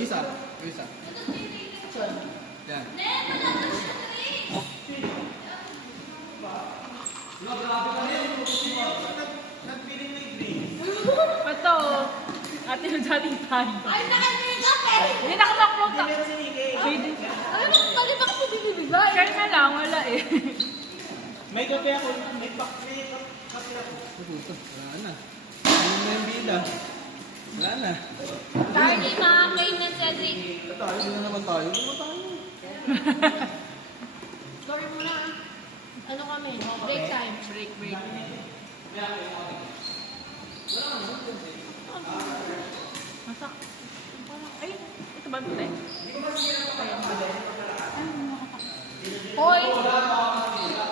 Isa. Isa. Yan. Ito. Ate yung dating tayo. Ay, nakalimig ka eh! Hindi nakamaklock ka. Ay, talibak mo binibigay. Share na lang, wala eh. May kape ako, may kape ako. Wala na. Ano na yung bida? Wala na. Charlie, ma, Kane na Cedric. Tayo, hindi na naman tayo. Hindi na tayo. Sorry muna. Ano kami? Break time. Break. Masak. Ay, ito ba ito eh? Hoy!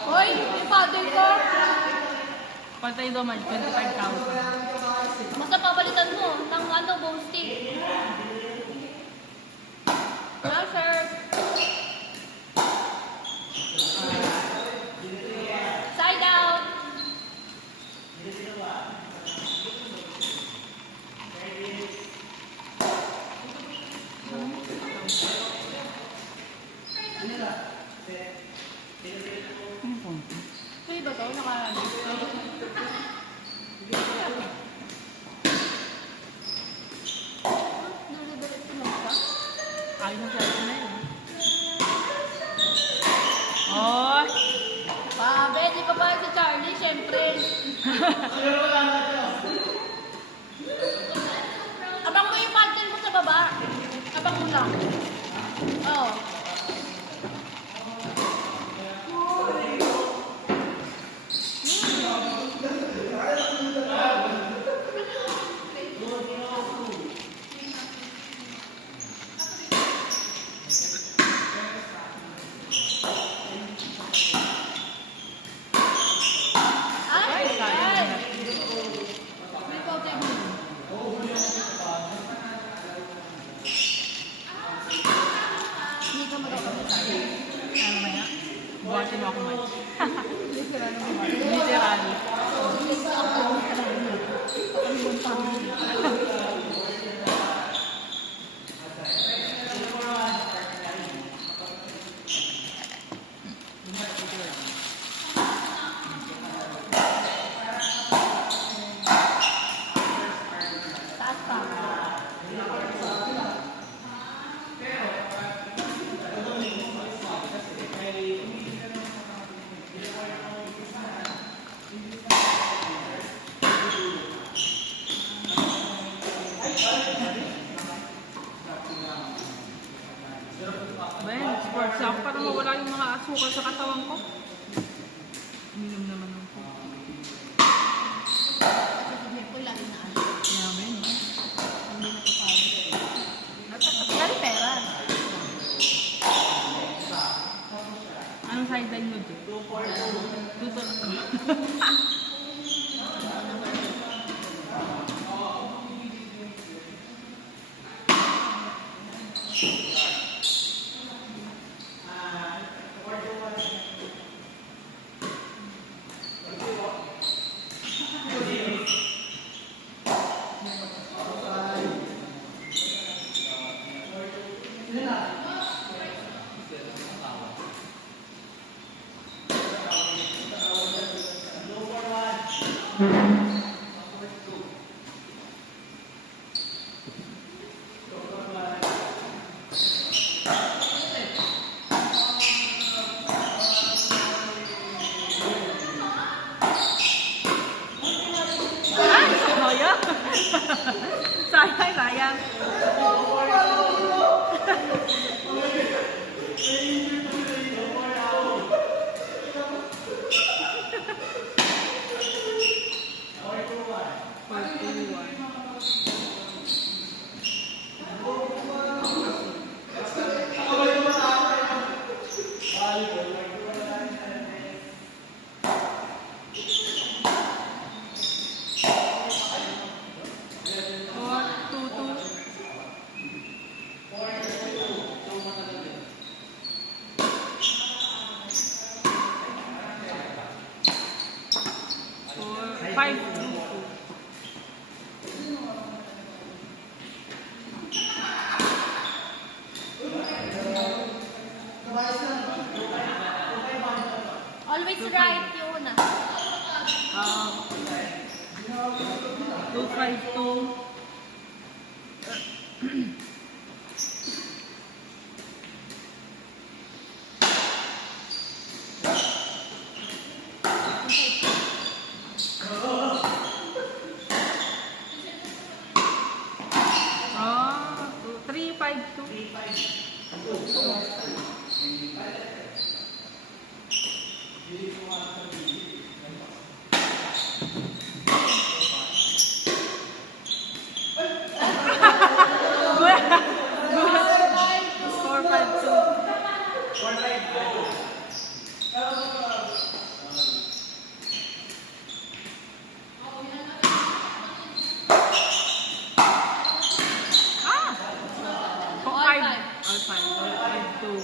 Hoy, yung father ko! Pantay daw man, 25,000. Basta papalitan mo ng bone stick. Well, sir. Side out. Pwede ba ito? Ayun ang klase na yun. Oh! Pabe, di pa ba si Charlie? Siyempre. Abang mo yung mantel mo sa baba. Abang mo lang. Oo. Ay! Ay! May problem. Hindi ka magkakapit. Ano maya? Buhatin mo ako man. Literally. Taas pa. Ben, sports ako. Parang mawala yung mga asukal sa katawan ko. Uminom naman ako. Hindi ko lang inaano. Yaman. Hindi na ko kaya. Pero pera. Anong sideline mo dyan? 2 sayang. 252. Ah, 352. Four, five, two. Ah! All Five. five. All five. All five, two.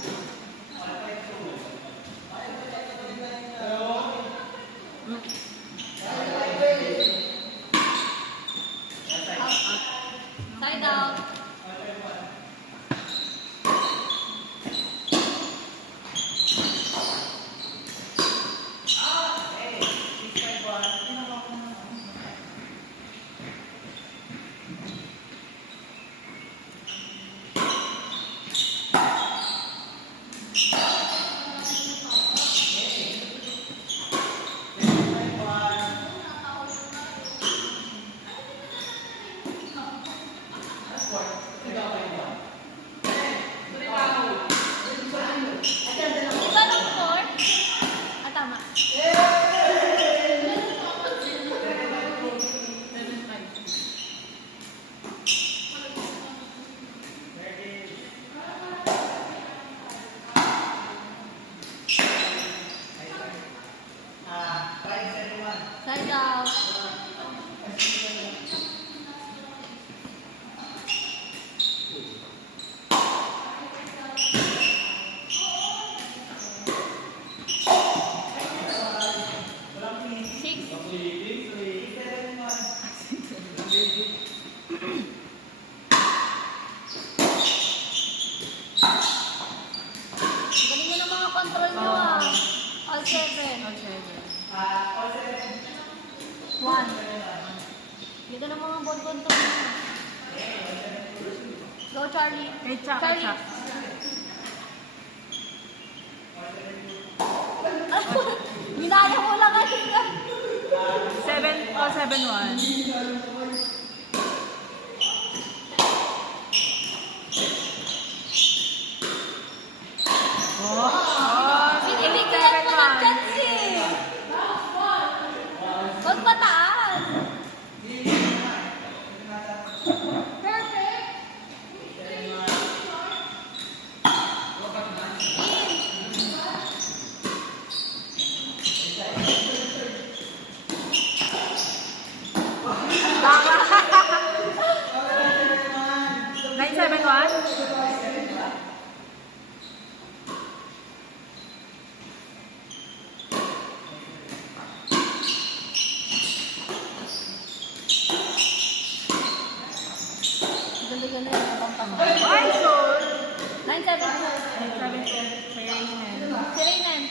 Side out. Iba ng score? Ah, tama. Side out. Six. Galing mo ng mga control nyo ah. All seven. All seven. One. Dito ng mga ball control nyo. Go Charlie. Echa, Charlie. echa. Ginaya mo lang kasi ka. Seven, all seven, one. Oh, Binibigyan mo ng chance eh. Huwag mataas. Perfect. Nine, seven, one. Ganda-ganda yung abang tama. Ay, so. 9-7. Nine, seven, two. Kaya yun na yun. Si Raynan.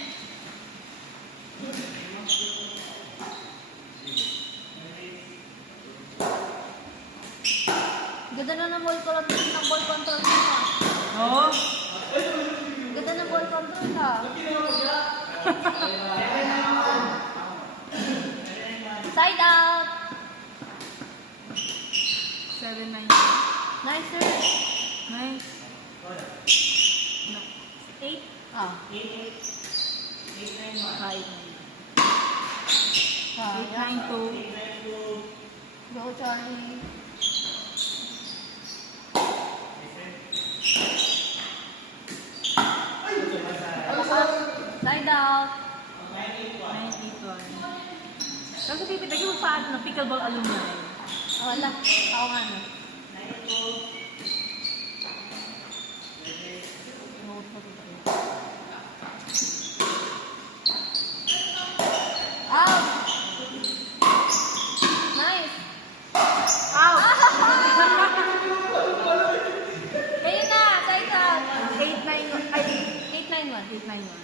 Ganda na ng ball control mo ah. Oh. Ganda ng ball control ah. Side out. Seven, nine. Nice sir. Nice. No. Eight. Ah. Five. Eight, Sayang. nine, two. Go Charlie. Side out. Nine, eight, one. Kasi pipitagin mo pa ano, pickleball alumni. Wala. Ako nga no. Out. Nice. Out! Kayo na. Side out. 8-9-1. Ay, 8-9-1. 8-9-1.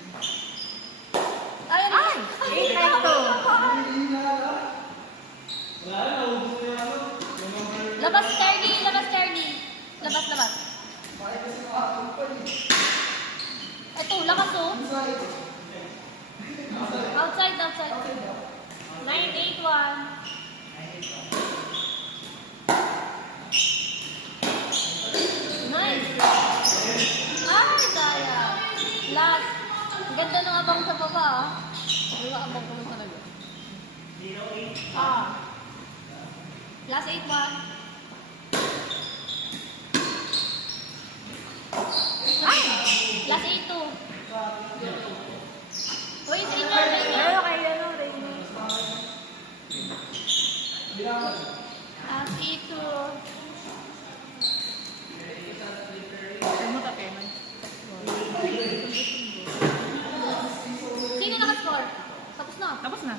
Ayun. Ay! 8-9-2. Wala na, ubus na yan. Labas, Charlie! Labas, Charlie! Labas, labas. Ito, lakas oh. Outside, outside. 981. Nice. Ay, sayang. Last. Ang ganda ng abang sa baba ah. Di ba abang ko lang talaga? Ah. Last 8-1. Ay! Last 8-2. Uy, senior, senior. Pero kay ano, Rainy. Last 8-2. Ay mo tapeman. Sino nakascore? Tapos na. Tapos na.